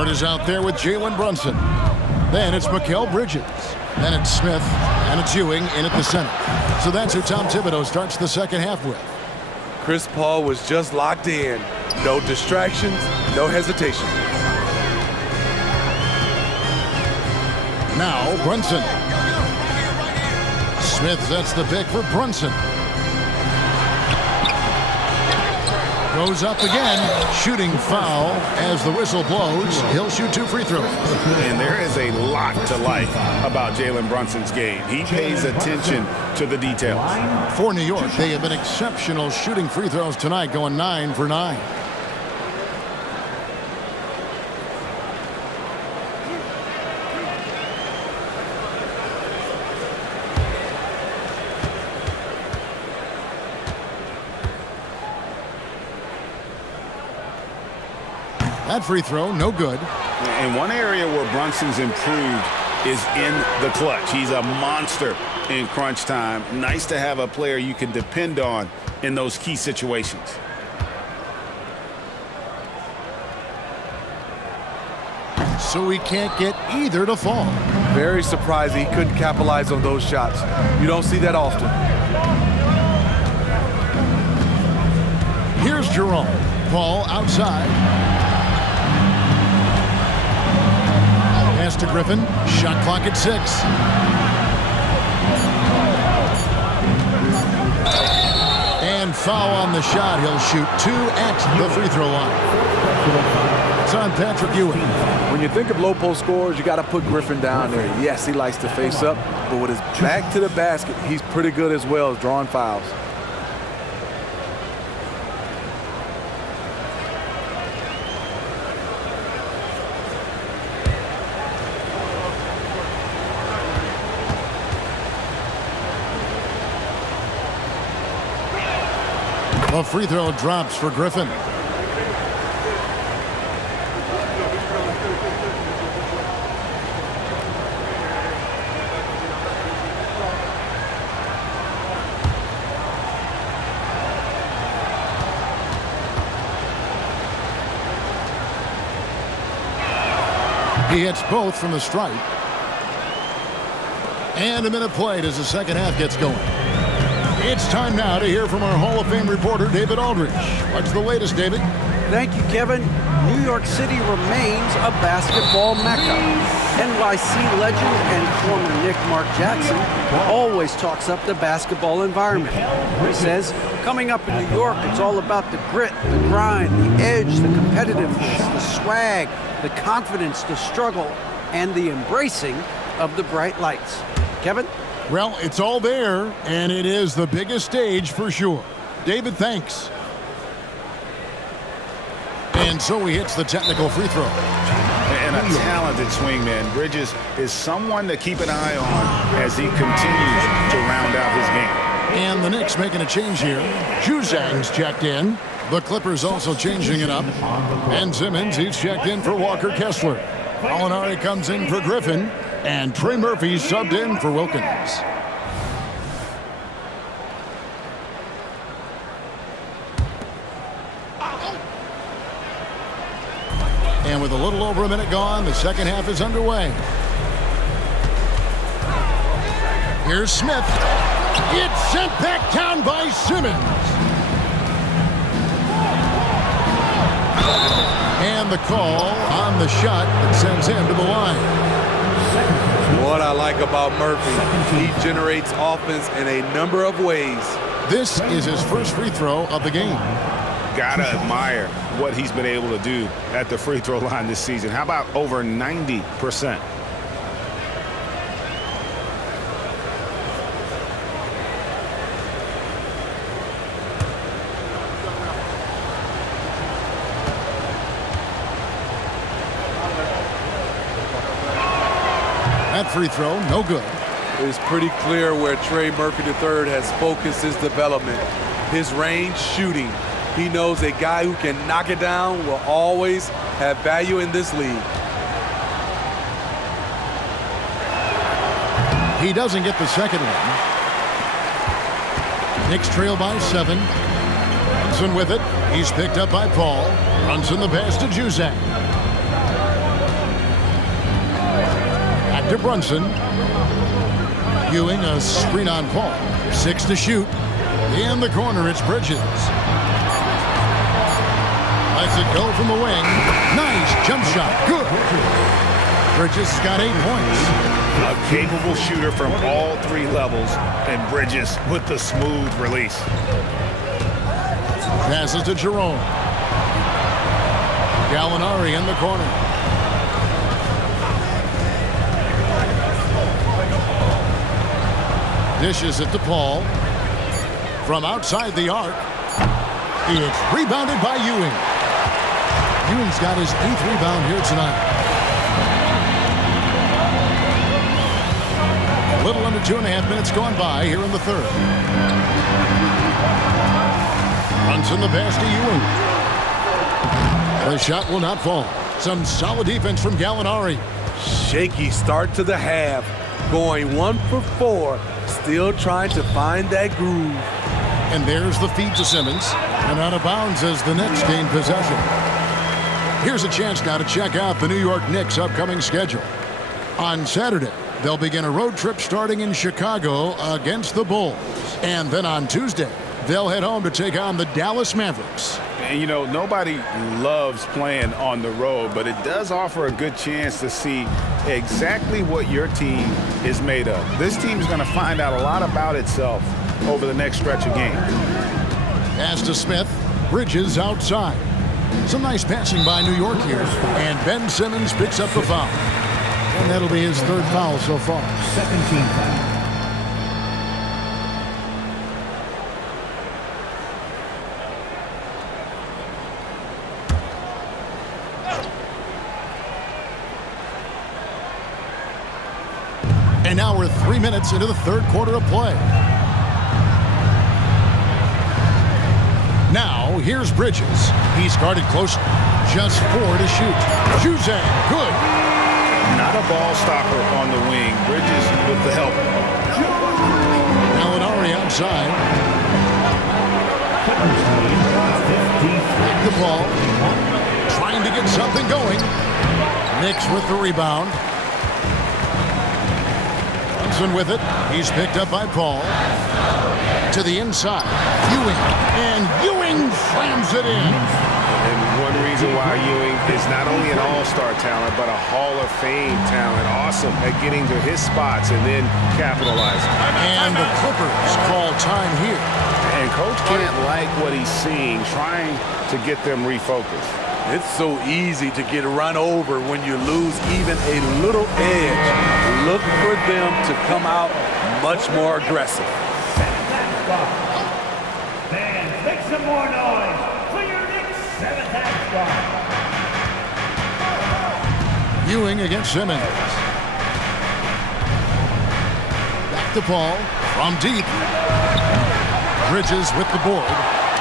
Ward is out there with Jalen Brunson. Then it's Mikal Bridges. Then it's Smith. And it's Ewing in at the center. So that's who Tom Thibodeau starts the second half with. Chris Paul was just locked in. No distractions, no hesitation. Now Brunson. Smith sets the pick for Brunson. Goes up again. Shooting foul as the whistle blows. He'll shoot 2 free throws. And there is a lot to like about Jalen Brunson's game. He pays attention to the details. For New York, they have been exceptional shooting free throws tonight, going 9 for 9. That free throw, no good. And one area where Brunson's improved is in the clutch. He's a monster in crunch time. Nice to have a player you can depend on in those key situations. So he can't get either to fall. Very surprising he couldn't capitalize on those shots. You don't see that often. Here's Jerome. Paul outside. Pass to Griffin. Shot clock at 6. And foul on the shot. He'll shoot 2 at the free throw line. It's on Patrick Ewing. When you think of low post scorers, you got to put Griffin down there. Yes, he likes to face up, but with his back to the basket, he's pretty good as well as drawing fouls. The free throw drops for Griffin. He hits both from the stripe. And a minute played as the second half gets going. It's time now to hear from our Hall of Fame reporter, David Aldridge. What's the latest, David? Thank you, Kevin. New York City remains a basketball mecca. NYC legend and former Knick Mark Jackson always talks up the basketball environment. He says, coming up in New York, it's all about the grit, the grind, the edge, the competitiveness, the swag, the confidence, the struggle, and the embracing of the bright lights. Kevin? Well, it's all there, and it is the biggest stage for sure. David, thanks. And so he hits the technical free throw. And a talented swingman. Bridges is someone to keep an eye on as he continues to round out his game. And the Knicks making a change here. Juzang's checked in. The Clippers also changing it up. And Simmons, he's checked in for Walker Kessler. Molinari comes in for Griffin. And Trey Murphy subbed in for Wilkins. And with a little over a minute gone, the second half is underway. Here's Smith. It's sent back down by Simmons. And the call on the shot that sends him to the line. What I like about Murphy, he generates offense in a number of ways. This is his first free throw of the game. Gotta admire what he's been able to do at the free throw line this season. How about over 90%? That free throw, no good. It's pretty clear where Trey Murphy III has focused his development. His range shooting. He knows a guy who can knock it down will always have value in this league. He doesn't get the second one. Knicks trail by 7. Brunson with it. He's picked up by Paul. Brunson the pass to Juzang. to Brunson. Ewing, a screen on Paul. 6 to shoot. In the corner, it's Bridges. Lets it go from the wing. Nice jump shot. Good. Bridges got 8 points. A capable shooter from all 3 levels, and Bridges with the smooth release. Passes to Jerome. Gallinari in the corner. Dishes it to Paul. From outside the arc. It's rebounded by Ewing. Ewing's got his 8th rebound here tonight. A little under 2.5 minutes gone by here in the third. Brunson the pass to Ewing. The shot will not fall. Some solid defense from Gallinari. Shaky start to the half. Going 1 for 4. Still trying to find that groove. And there's the feed to Simmons. And out of bounds as the Knicks gain possession. Here's a chance now to check out the New York Knicks' upcoming schedule. On Saturday, they'll begin a road trip starting in Chicago against the Bulls. And then on Tuesday, they'll head home to take on the Dallas Mavericks. And, you know, nobody loves playing on the road, but it does offer a good chance to see exactly what your team is made of. This team is going to find out a lot about itself over the next stretch of games. Pass to Smith. Bridges outside. Some nice passing by New York here. And Ben Simmons picks up the foul. And that'll be his 3rd foul so far. 17 foul. And now we're 3 minutes into the 3rd quarter of play. Now, here's Bridges. He's guarded close. Just 4 to shoot. Juzang, good. Not a ball stopper on the wing. Bridges with the help. Gallinari outside. Back the ball. Trying to get something going. Knicks with the rebound. Brunson with it. He's picked up by Paul. To the inside. Ewing. And Ewing slams it in. And one reason why Ewing is not only an all-star talent, but a Hall of Fame talent. Awesome at getting to his spots and then capitalizing. And the Clippers call time here. And Coach can't like what he's seeing, trying to get them refocused. It's so easy to get run over when you lose even a little edge. Look for them to come out much more aggressive. Fans, make some more noise for your Knicks 7th half squad. Ewing against Simmons. Back to Paul from deep. Bridges with the board.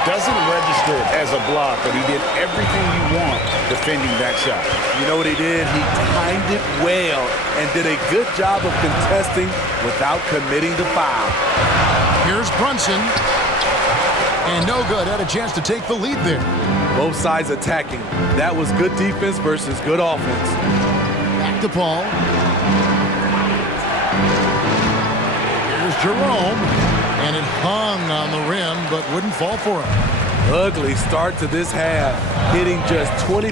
Doesn't register as a block, but he did everything you want defending that shot. You know what he did? He timed it well and did a good job of contesting without committing the foul. Here's Brunson. And no good. Had a chance to take the lead there. Both sides attacking. That was good defense versus good offense. Back to Paul. Here's Jerome. And it hung on the rim, but wouldn't fall for him. Ugly start to this half. Hitting just 20%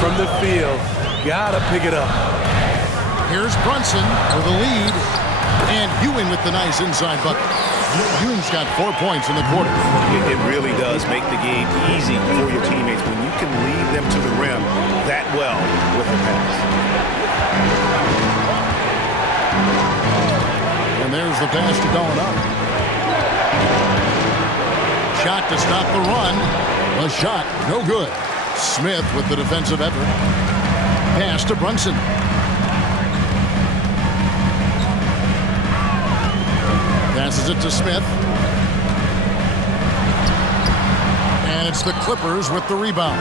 from the field. Gotta pick it up. Here's Brunson with the lead. And Ewing with the nice inside bucket. Ewing's got 4 points in the quarter. It really does make the game easy for your teammates when you can lead them to the rim that well with a pass. And there's the pass to Gallinari. Shot to stop the run. A shot, no good. Smith with the defensive effort. Pass to Brunson. Passes it to Smith. And it's the Clippers with the rebound.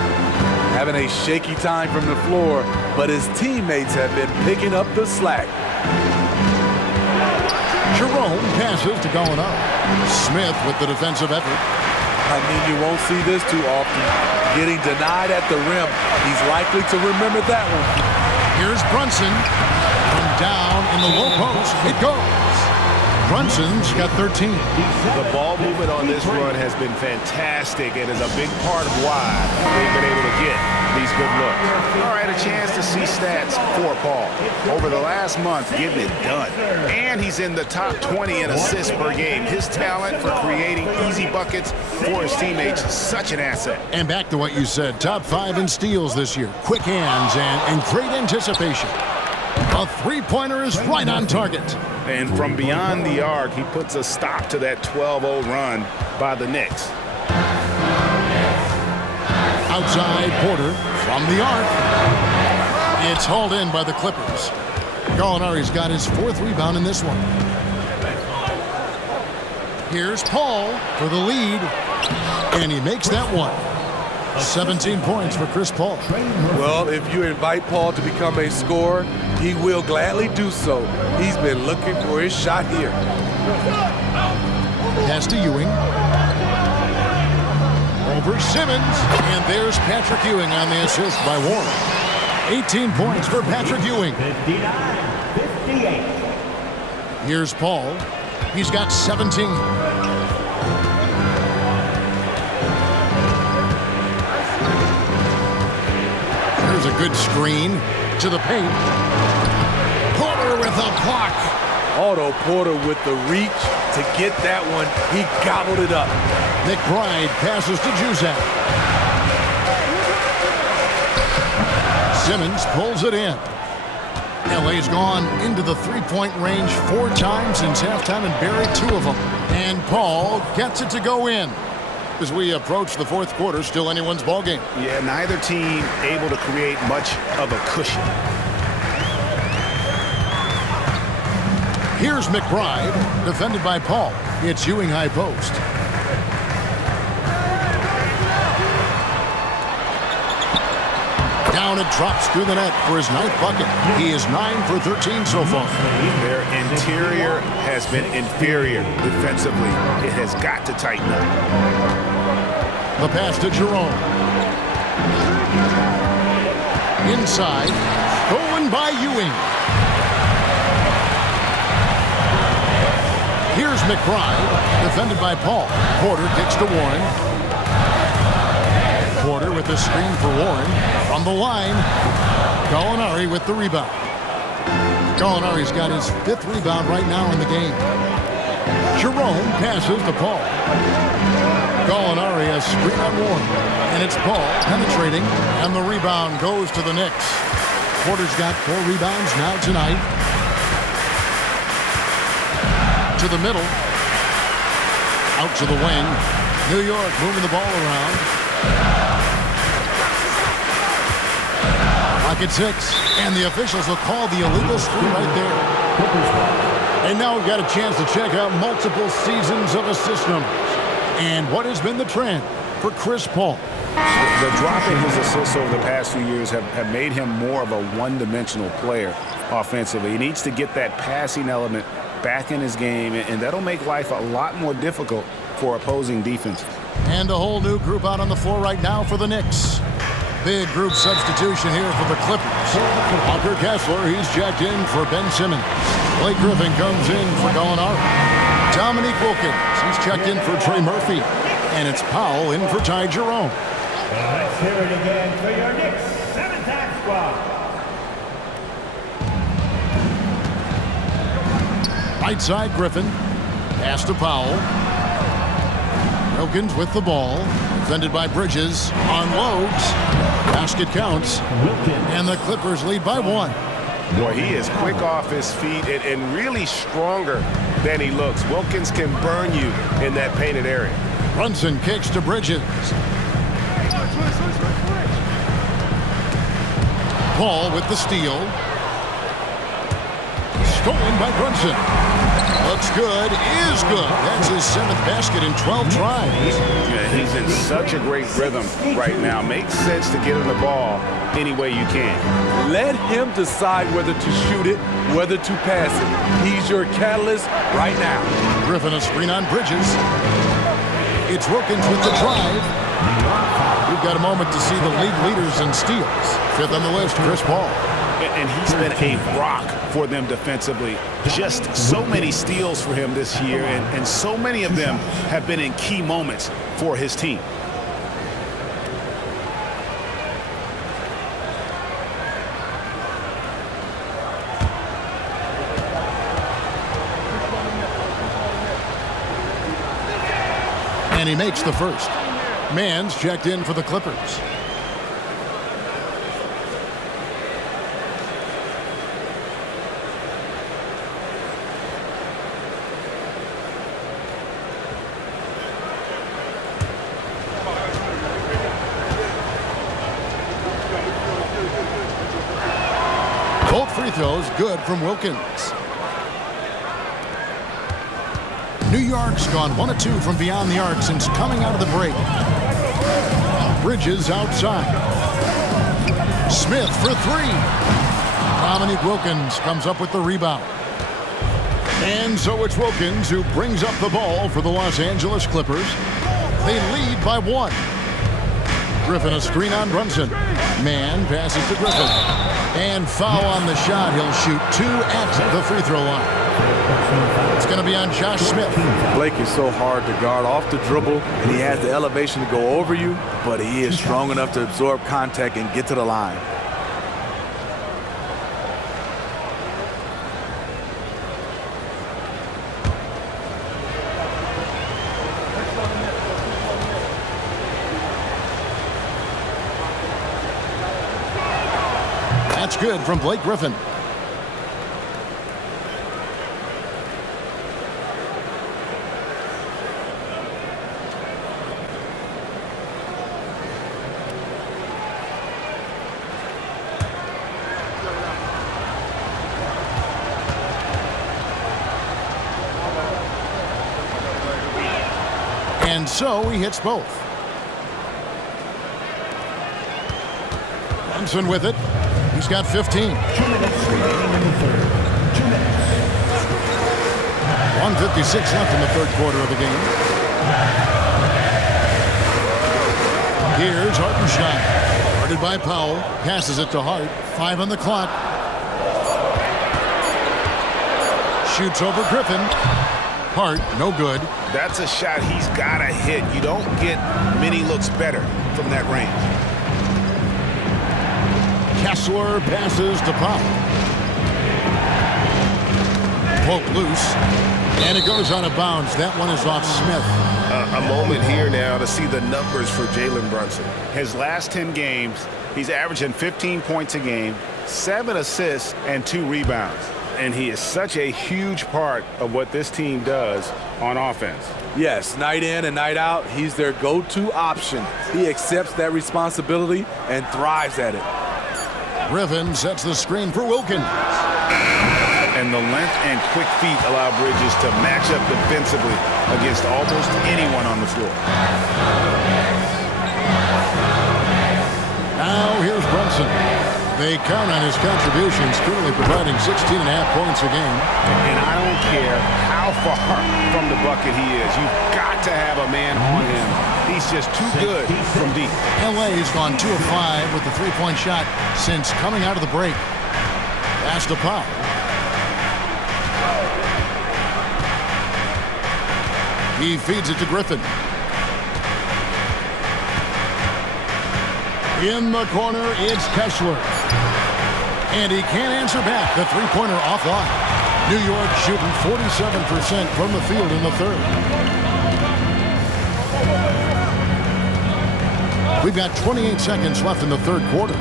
Having a shaky time from the floor, but his teammates have been picking up the slack. Jerome passes to Gallinari. Smith with the defensive effort. I mean, you won't see this too often. Getting denied at the rim. He's likely to remember that one. Here's Brunson from down in the low post. It goes. Brunson's got 13. The ball movement on this run has been fantastic and is a big part of why they've been able to get these good looks. All right, a chance to see stats for Paul. Over the last month, getting it done. And he's in the top 20 in assists per game. His talent for creating easy buckets for his teammates is such an asset. And back to what you said, top 5 in steals this year. Quick hands and great anticipation. A three-pointer is right on target. And from beyond the arc, he puts a stop to that 12-0 run by the Knicks. Outside Porter from the arc. It's hauled in by the Clippers. Gallinari's got his 4th rebound in this one. Here's Paul for the lead. And he makes that one. 17 points for Chris Paul. Well, if you invite Paul to become a scorer, he will gladly do so. He's been looking for his shot here. Pass to Ewing. Over Simmons. And there's Patrick Ewing on the assist by Warren. 18 points for Patrick Ewing. 59-58. Here's Paul. He's got 17. Here's a good screen to the paint. Porter with a block. Otto Porter with the reach to get that one. He gobbled it up. McBride passes to Juzak. Simmons pulls it in. LA's gone into the three-point range 4 times since halftime and buried 2 of them. And Paul gets it to go in. As we approach the 4th quarter, still anyone's ball game. Yeah, neither team able to create much of a cushion. Here's McBride, defended by Paul. It's Ewing high post. Down it drops through the net for his 9th bucket. He is 9 for 13 so far. Their interior has been inferior defensively. It has got to tighten up. The pass to Jerome. Inside, stolen by Ewing. Here's McBride, defended by Paul. Porter kicks to Warren. Porter with the screen for Warren. From the line, Gallinari with the rebound. Gallinari's got his 5th rebound right now in the game. Jerome passes to Paul. Gallinari has screen on Warren. And it's Paul penetrating, and the rebound goes to the Knicks. Porter's got 4 rebounds now tonight. To the middle. Out to the wing. New York moving the ball around. Pocket 6. And the officials will call the illegal screen right there. And now we've got a chance to check out multiple seasons of assist numbers. And what has been the trend for Chris Paul? The drop in his assists over the past few years have made him more of a one-dimensional player offensively. He needs to get that passing element back in his game, and that'll make life a lot more difficult for opposing defenses. And a whole new group out on the floor right now for the Knicks. Big group substitution here for the Clippers. Walker Kessler, he's checked in for Ben Simmons. Blake Griffin comes in for Gallinari. Domique Wilkins, he's checked in for Trey Murphy. And it's Powell in for Ty Jerome. Let's hear it again for your Knicks 7th squad. Right side, Griffin. Pass to Powell. Wilkins with the ball. Defended by Bridges. Unloads. Basket counts. And the Clippers lead by 1. Boy, he is quick off his feet and really stronger than he looks. Wilkins can burn you in that painted area. Brunson kicks to Bridges. Paul with the steal. Stolen by Brunson. Looks good, is good. That's his 7th basket in 12 tries. Yeah, he's in such a great rhythm right now. Makes sense to get him the ball any way you can. Let him decide whether to shoot it, whether to pass it. He's your catalyst right now. Griffin a screen on Bridges. It's Wilkins with the drive. We've got a moment to see the league leaders in steals. 5th on the list, Chris Paul. And he's been a rock for them defensively. Just so many steals for him this year, and so many of them have been in key moments for his team. And he makes the first. Mann's checked in for the Clippers. Both free throws good from Wilkins. New York's gone 1 of 2 from beyond the arc since coming out of the break. Bridges outside. Smith for 3. Domique Wilkins comes up with the rebound. And so it's Wilkins who brings up the ball for the Los Angeles Clippers. They lead by 1. Griffin a screen on Brunson. Mann passes to Griffin. And foul on the shot. He'll shoot 2 at the free throw line. It's going to be on Josh Smith. Blake is so hard to guard off the dribble, and he has the elevation to go over you, but he is strong enough to absorb contact and get to the line. That's good from Blake Griffin. And so he hits both. Brunson with it. He's got 15. 1:56 left in the third quarter of the game. Here's Hartenstein. Guarded by Powell. Passes it to Hart. 5 on the clock. Shoots over Griffin. Hart, no good. That's a shot he's got to hit. You don't get many looks better from that range. Kessler passes to Powell. Poke loose. And it goes out of bounds. That one is off Smith. A moment here now to see the numbers for Jalen Brunson. His last 10 games, he's averaging 15 points a game, 7 assists, and 2 rebounds. And he is such a huge part of what this team does on offense. Yes, night in and night out, he's their go-to option. He accepts that responsibility and thrives at it. Griffin sets the screen for Wilkins. And the length and quick feet allow Bridges to match up defensively against almost anyone on the floor. Now here's Brunson. They count on his contributions, currently providing 16.5 points a game. And I don't care how far from the bucket he is. You've got to have a man on him. He's just too good from deep. LA's gone 2 of 5 with the three-point shot since coming out of the break. Pass to Powell. He feeds it to Griffin. In the corner, it's Kessler. And he can't answer back. The three-pointer offline. New York shooting 47% from the field in the third. We've got 28 seconds left in the third quarter.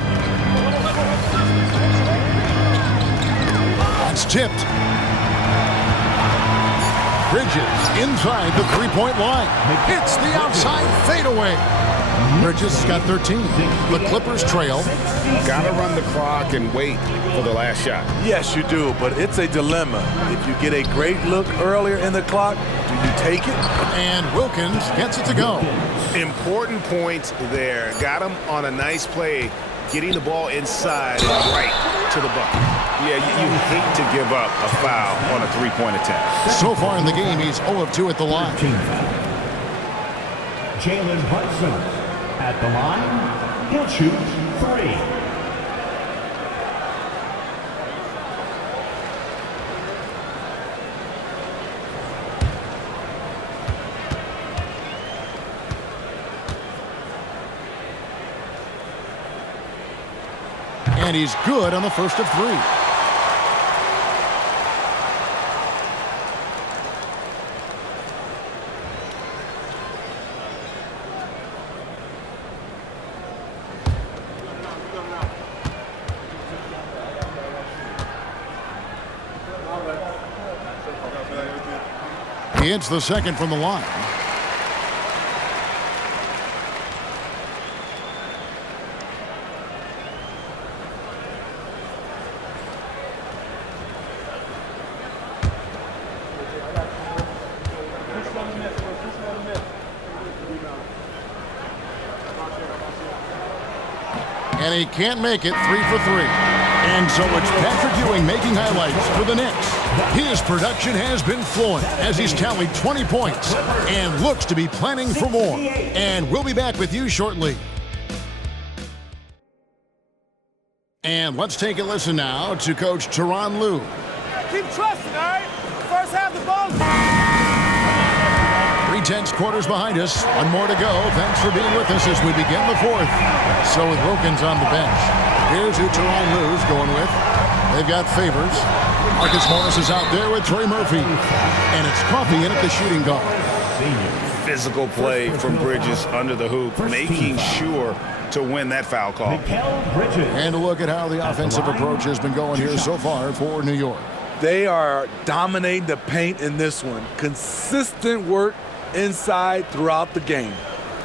That's tipped. Bridges inside the three-point line. Hits the outside fadeaway. Bridges has got 13. The Clippers trail. Got to run the clock and wait for the last shot. Yes, you do, but it's a dilemma. If you get a great look earlier in the clock, do you take it? And Wilkins gets it to go. Important points there. Got him on a nice play, getting the ball inside and right to the bucket. Yeah, you hate to give up a foul on a three-point attempt. So far in the game, he's 0 of 2 at the line. Jalen Brunson at the line. He'll shoot 3. And he's good on the first of 3. He hits the second from the line. And he can't make it 3 for 3. And so it's Patrick Ewing making highlights for the Knicks. His production has been flowing as he's tallied 20 points and looks to be planning for more. And we'll be back with you shortly. And let's take a listen now to Coach Tyronn Lue. Keep trusting, all right? First half the ball. 3/10 quarters behind us. One more to go. Thanks for being with us as we begin the 4th. So with Wilkins on the bench, here's who Tyronn Lue's going with. They've got Favors. Marcus Morris is out there with Trey Murphy. And it's Coffee in at the shooting guard. Physical play from Bridges under the hoop, making sure to win that foul call. And a look at how the offensive approach has been going here so far for New York. They are dominating the paint in this one. Consistent work inside throughout the game.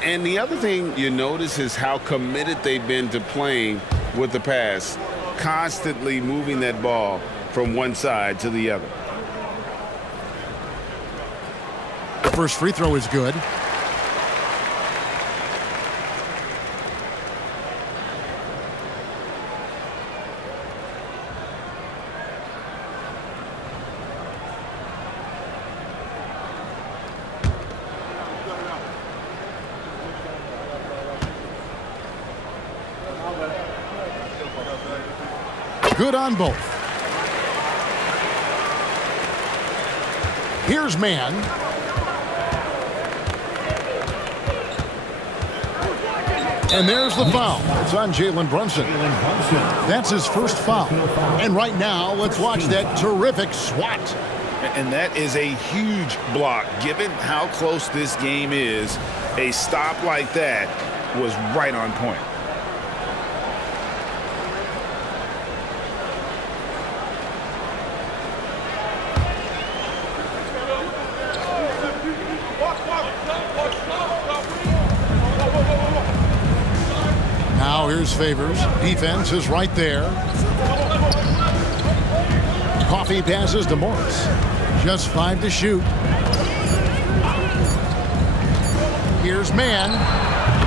And the other thing you notice is how committed they've been to playing with the pass, constantly moving that ball from one side to the other. The first free throw is good. Good on both. Here's man. And there's the foul. It's on Jalen Brunson. That's his first foul. And right now, let's watch that terrific swat. And that is a huge block. Given how close this game is, a stop like that was right on point. Now here's Favors. Defense is right there. Coffee passes to Morris. Just 5 to shoot. Here's man.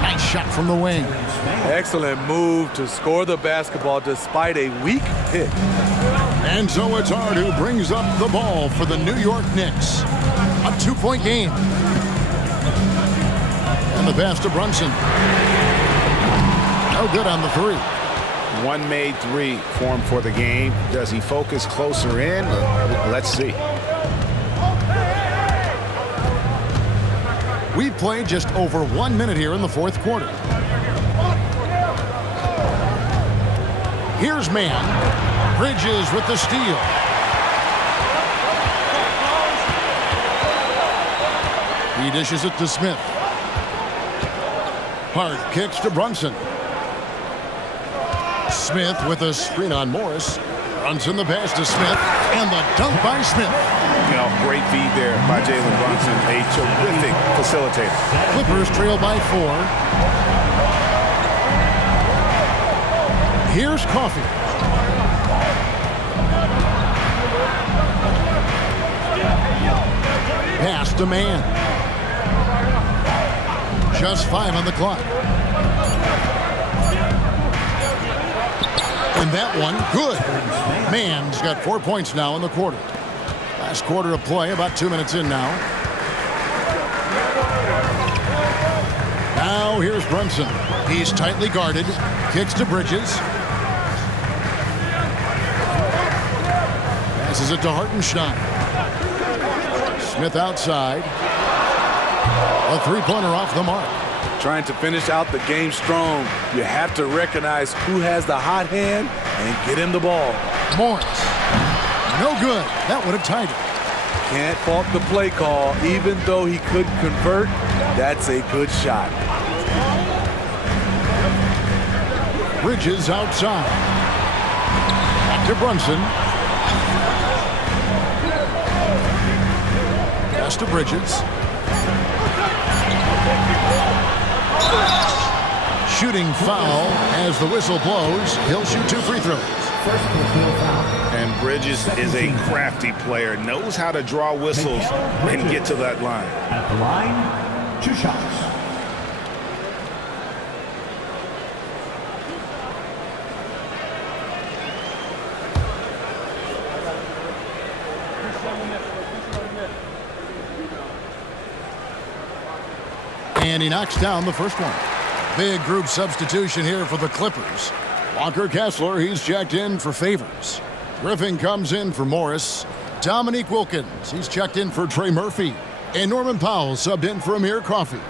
Nice shot from the wing. Excellent move to score the basketball despite a weak pick. And so it's Hart who brings up the ball for the New York Knicks. A 2-point game. And the pass to Brunson. No good on the 3. One made 3 for him for the game. Does he focus closer in? Let's see. We've played just over 1 minute here in the 4th quarter. Here's man. Bridges with the steal. He dishes it to Smith. Hart kicks to Brunson. Smith with a screen on Morris. Brunson the pass to Smith. And the dunk by Smith. You know, great feed there by Jalen Brunson. A terrific facilitator. Clippers trail by 4. Here's Coffee. Pass to man. Just 5 on the clock. And that one, good. Man's got 4 points now in the quarter. Last quarter of play, about 2 minutes in now. Now here's Brunson. He's tightly guarded. Kicks to Bridges. Passes it to Hartenstein. Smith outside. A 3-pointer off the mark. Trying to finish out the game strong, you have to recognize who has the hot hand and get him the ball. Morris. No good. That would have tied it. Can't fault the play call. Even though he couldn't convert, that's a good shot. Bridges outside. Back to Brunson. Pass to Bridges. Shooting foul as the whistle blows. He'll shoot 2 free throws. And Bridges is a crafty player, knows how to draw whistles and get to that line. At the line, 2 shots. And he knocks down the first one. Big group substitution here for the Clippers. Walker Kessler, he's checked in for Favors. Griffin comes in for Morris. Domique Wilkins, he's checked in for Trey Murphy. And Norman Powell subbed in for Amir Coffey.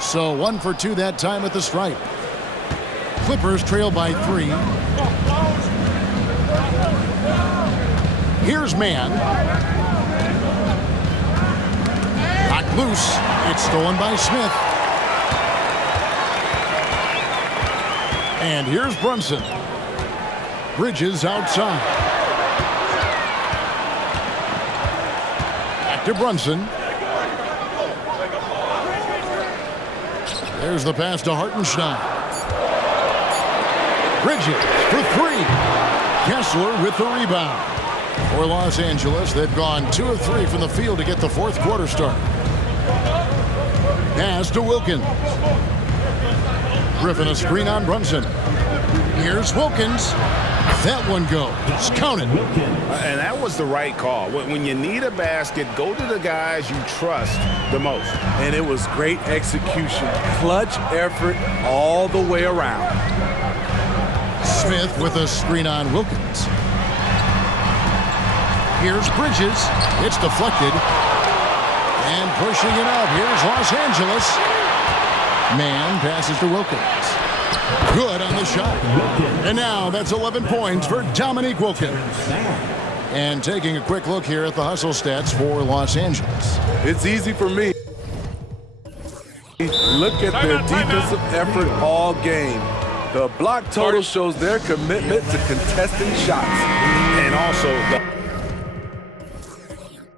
So 1 for 2 that time at the stripe. Clippers trail by 3. Here's man. Knocked loose. It's stolen by Smith. And here's Brunson. Bridges outside. Back to Brunson. There's the pass to Hartenstein. Bridges for 3. Kessler with the rebound. For Los Angeles, they've gone 2 of 3 from the field to get the fourth quarter started. Pass to Wilkins. Griffin a screen on Brunson. Here's Wilkins. That one goes. Counted. And that was the right call. When you need a basket, go to the guys you trust the most. And it was great execution. Clutch effort all the way around. Smith with a screen on Wilkins. Here's Bridges. It's deflected. And pushing it up. Here's Los Angeles. Man passes to Wilkins. Good on the shot. And now that's 11 points for Domique Wilkins. And taking a quick look here at the hustle stats for Los Angeles. It's easy for me. Look at their defensive effort all game. The block total shows their commitment to contesting shots. And also the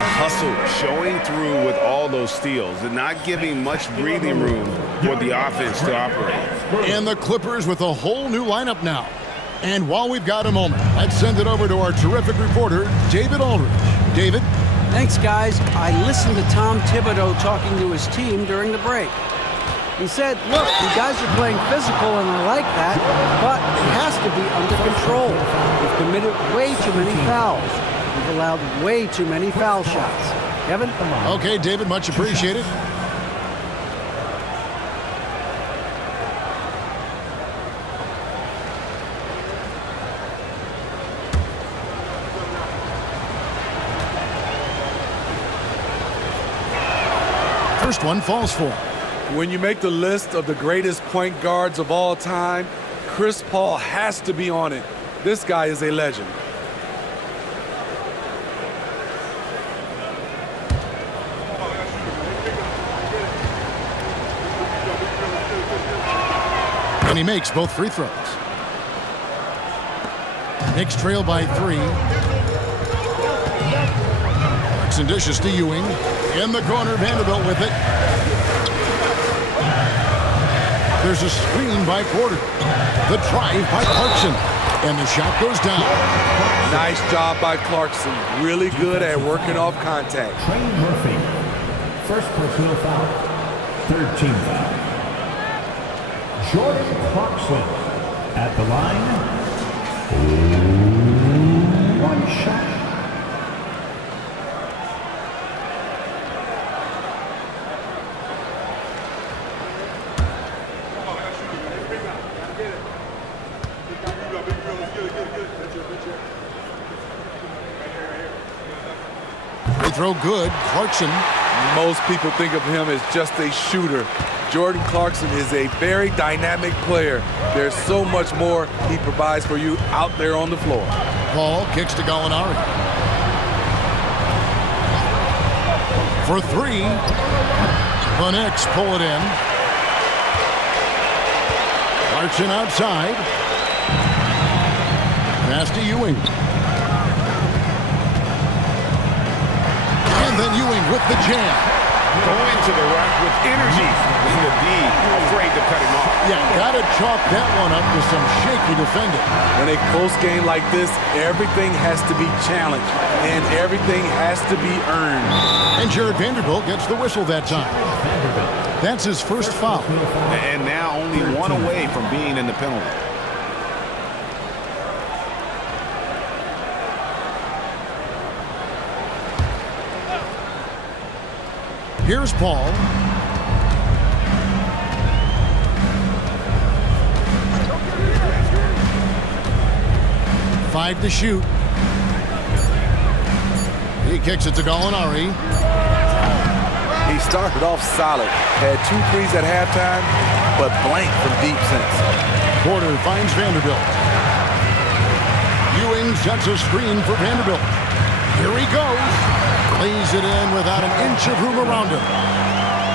hustle showing through with all those steals and not giving much breathing room for the offense to operate. And the Clippers with a whole new lineup now. And while we've got a moment, let's send it over to our terrific reporter, David Aldridge. David? Thanks, guys. I listened to Tom Thibodeau talking to his team during the break. He said, look, you guys are playing physical, and I like that, but it has to be under control. We've committed way too many fouls. We've allowed way too many foul shots. Kevin? Okay, David, much appreciated. First one falls for him. When you make the list of the greatest point guards of all time, Chris Paul has to be on it. This guy is a legend. And he makes both free throws. Knicks trail by 3. And dishes to Ewing. In the corner, Vanderbilt with it. There's a screen by Porter. The drive by Clarkson. And the shot goes down. Nice job by Clarkson. Really good at working off contact. Trey Murphy. First personal foul. Third team foul. Jordan Clarkson at the line. 1 shot. Free throw good. Clarkson. Most people think of him as just a shooter. Jordan Clarkson is a very dynamic player. There's so much more he provides for you out there on the floor. Paul kicks to Gallinari. For three. The Knicks pull it in. Clarkson outside. Pass to Ewing. And then Ewing with the jam. Going to the rack with energy. And the D afraid to cut him off. Yeah, got to chalk that one up to some shaky defending. In a close game like this, everything has to be challenged and everything has to be earned. And Jared Vanderbilt gets the whistle that time. That's his first foul. And now only one away from being in the penalty. Here's Paul. Five to shoot. He kicks it to Gallinari. He started off solid, had 2 threes at halftime, but blank from deep since. Porter finds Vanderbilt. Ewing sets a screen for Vanderbilt. Here he goes. Lays it in without an inch of room around him.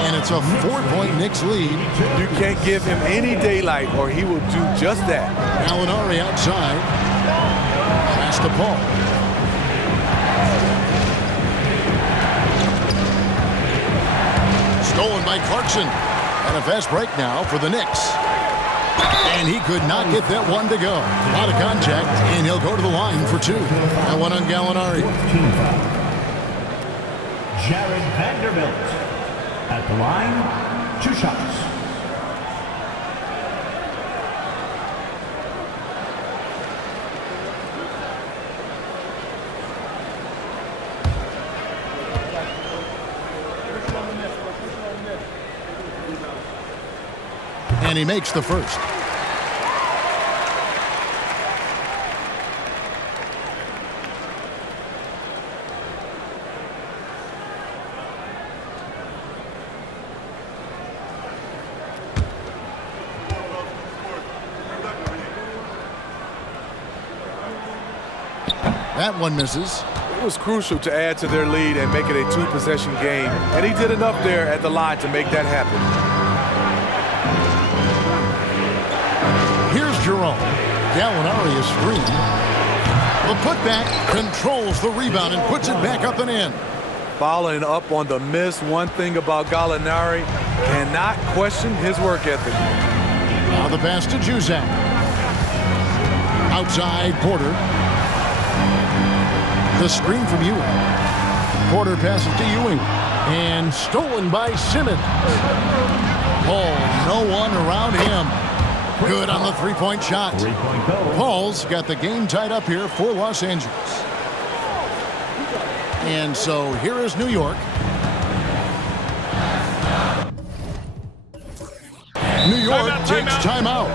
And it's a 4-point Knicks lead. You can't give him any daylight or he will do just that. Gallinari outside. Pass to Paul. Stolen by Clarkson. And a fast break now for the Knicks. And he could not get that one to go. A lot of contact, and he'll go to the line for 2. That one on Gallinari. Jared Vanderbilt at the line, 2 shots. And he makes the first. That one misses. It was crucial to add to their lead and make it a 2-possession game. And he did enough there at the line to make that happen. Here's Jerome. Gallinari is screened. The putback controls the rebound and puts it back up and in. Following up on the miss, one thing about Gallinari, cannot question his work ethic. Now the pass to Juzang. Outside Porter. The screen from Ewing. Porter passes to Ewing. And stolen by Simmons. Oh, no one around him. Good on the 3-point shot. Paul's got the game tied up here for Los Angeles. And so here is New York. New York takes timeout.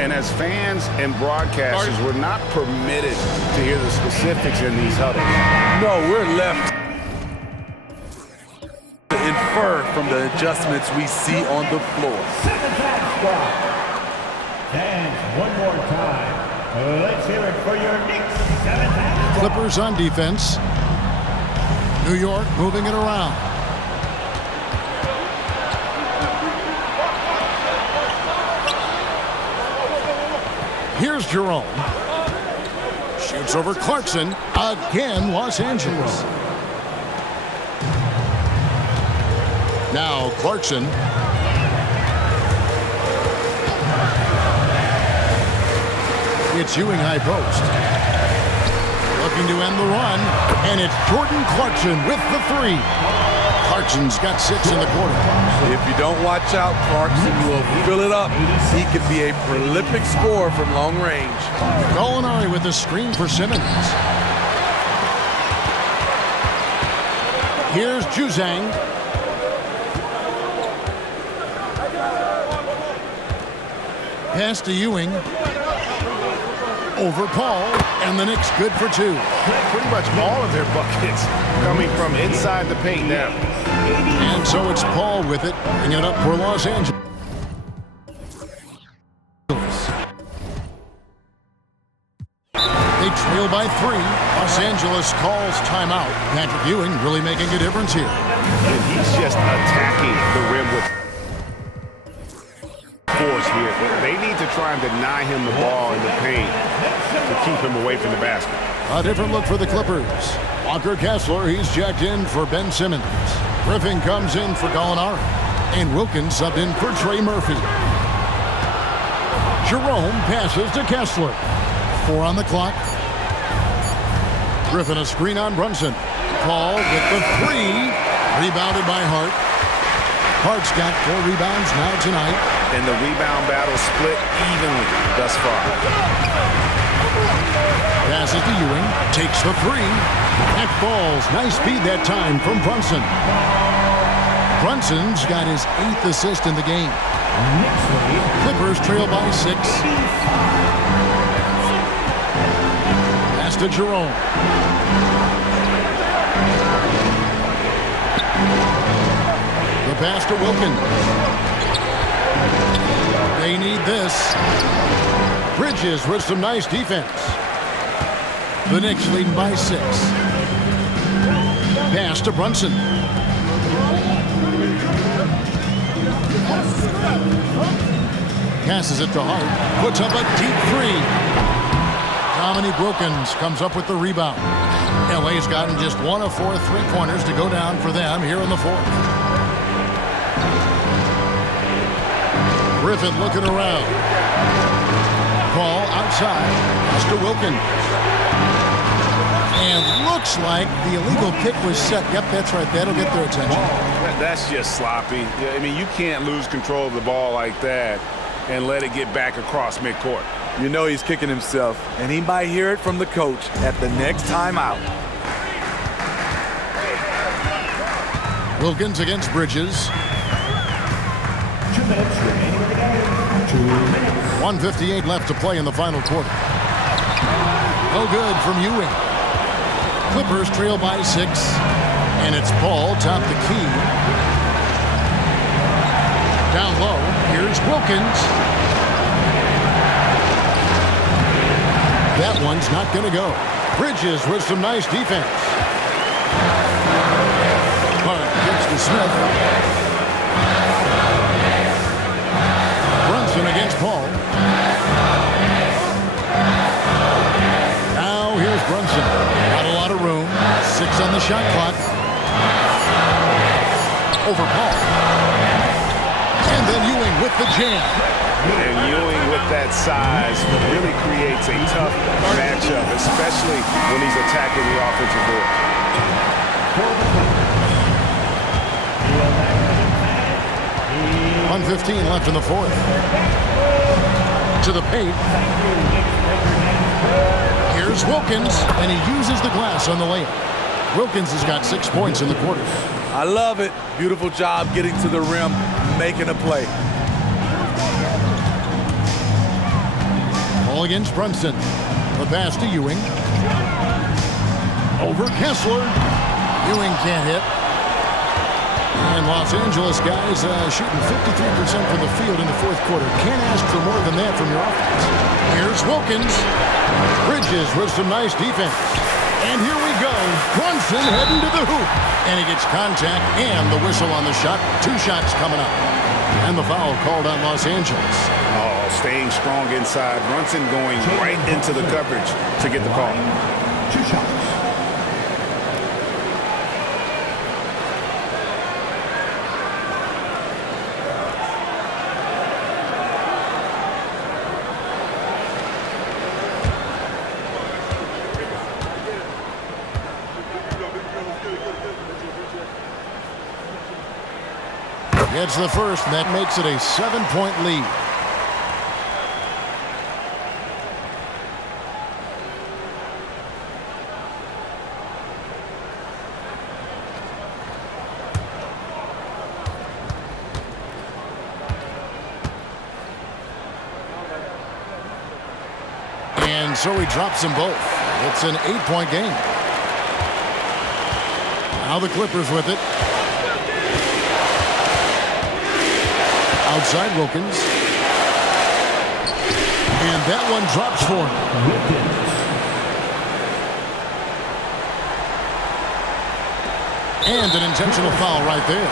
And as fans and broadcasters, we're not permitted to hear the specifics in these huddles. No, we're left to infer from the adjustments we see on the floor. And one more time, let's hear it for your Knicks. 7th. Clippers on defense. New York moving it around. Here's Jerome. Shoots over Clarkson. Again, Los Angeles. Now Clarkson. It's Ewing high post. Looking to end the run. And it's Jordan Clarkson with the 3. Clarkson's got 6 in the quarter. If you don't watch out, Clarkson will fill it up. He could be a prolific scorer from long range. Gallinari with the screen for Simmons. Here's Juzang. Pass to Ewing. Over Paul, and the Knicks good for 2. Pretty much all of their buckets coming from inside the paint now. And so it's Paul with it, bringing it up for Los Angeles. They trail by 3. Los Angeles calls timeout. Patrick Ewing really making a difference here. And he's just attacking the rim with force here. They need to try and deny him the ball in the paint to keep him away from the basket. A different look for the Clippers. Walker Kessler, he's checked in for Ben Simmons. Griffin comes in for Gallinari. And Wilkins subbed in for Trey Murphy. Jerome passes to Kessler. 4 on the clock. Griffin a screen on Brunson. Paul with the 3. Rebounded by Hart. Hart's got 4 rebounds now tonight. And the rebound battle split evenly thus far. Passes to Ewing. Takes the 3. That falls. Nice feed that time from Brunson. Brunson's got his 8th assist in the game. Clippers trail by 6. Pass to Jerome. The pass to Wilkins. They need this. Bridges with some nice defense. The Knicks leading by 6. Pass to Brunson. Passes it to Hart. Puts up a deep 3. Dominique Wilkins comes up with the rebound. LA's gotten just 1 of 4 3-pointers to go down for them here in the 4th. Griffin looking around. Paul outside. Pass to Wilkins. And looks like the illegal kick was set. Yep, that's right. That'll get their attention. That's just sloppy. I mean, you can't lose control of the ball like that and let it get back across midcourt. You know he's kicking himself, and he might hear it from the coach at the next timeout. Wilkins against Bridges. 2 minutes remaining in the game. 2 minutes. 1:58 left to play in the final quarter. No good from Ewing. Clippers trail by 6. And it's Paul top the key. Down low, here's Wilkins. That one's not going to go. Bridges with some nice defense. Hart gets to Smith. Brunson against Paul. Now here's Brunson. Not a lot of room. 6 on the shot clock. Over Paul. And then Ewing with the jam. And Ewing with that size really creates a tough matchup, especially when he's attacking the offensive board. 1:15 left in the 4th. To the paint. Here's Wilkins, and he uses the glass on the layup. Wilkins has got 6 points in the quarter. I love it. Beautiful job getting to the rim, making a play. Ball against Brunson. The pass to Ewing. Over Kessler. Ewing can't hit. And Los Angeles guys shooting 53% from the field in the 4th quarter. Can't ask for more than that from your offense. Here's Wilkins. Bridges with some nice defense. And here we go. Brunson heading to the hoop. And he gets contact and the whistle on the shot. 2 shots coming up. And the foul called on Los Angeles. Oh, staying strong inside. Brunson going right into the coverage to get the call. 2 shots. Gets the first, and that makes it a 7-point lead. And And so he drops them both. It's an 8-point game. Now the Clippers with it. Outside Wilkins. And that one drops for him. Wilkins. And an intentional foul right there.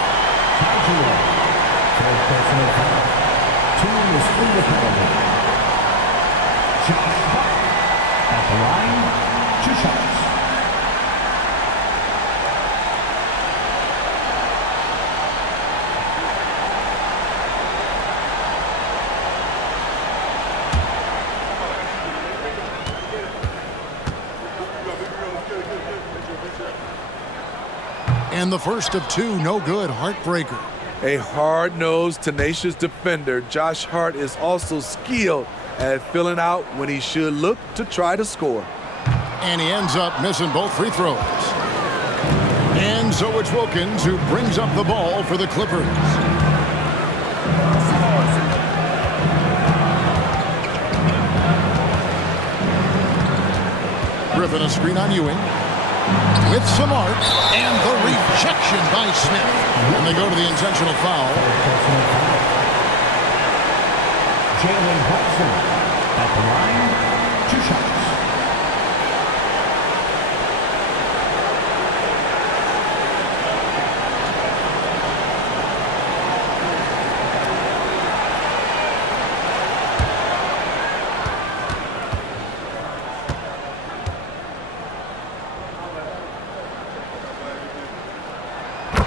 Casual. Fourth personal foul. Team is in the penalty. Josh Hart at the line. 2 shots. And the first of 2, no good, heartbreaker. A hard-nosed, tenacious defender, Josh Hart is also skilled at filling out when he should look to try to score. And he ends up missing both free throws. And so it's Wilkins who brings up the ball for the Clippers. Griffin a screen on Ewing. With some art, and the rejection by Smith. And they go to the intentional foul. Jalen Hudson at the line. 2 shots.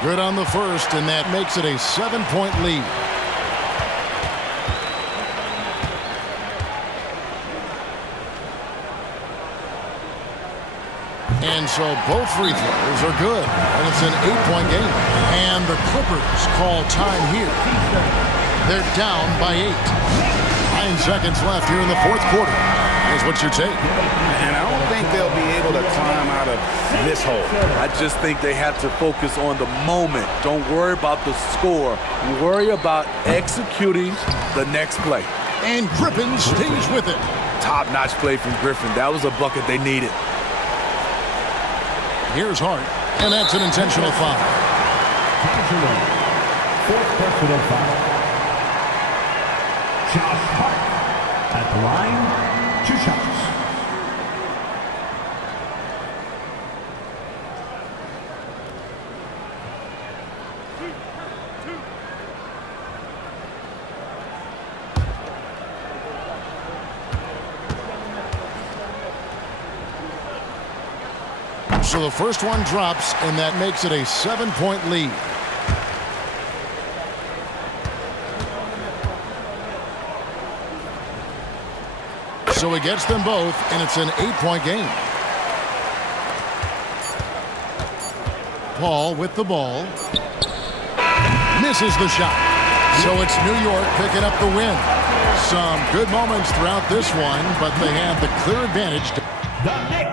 Good on the first, and that makes it a 7-point lead. And so both free throws are good, and it's an 8-point game. And the Clippers call time here. They're down by 8. 9 seconds left here in the fourth quarter. Here's what you take. And I don't think they'll be able to climb out of this hole. I just think they have to focus on the moment. Don't worry about the score. Worry about executing the next play. And Griffin stays with it. Top-notch play from Griffin. That was a bucket they needed. Here's Hart, and that's an intentional foul. Casual. Fourth personal foul. Josh Hart at the line. 2 shots. So the first one drops, and that makes it a 7-point lead. So he gets them both, and it's an 8-point game. Paul with the ball. Misses the shot. So it's New York picking up the win. Some good moments throughout this one, but they have the clear advantage. The Knicks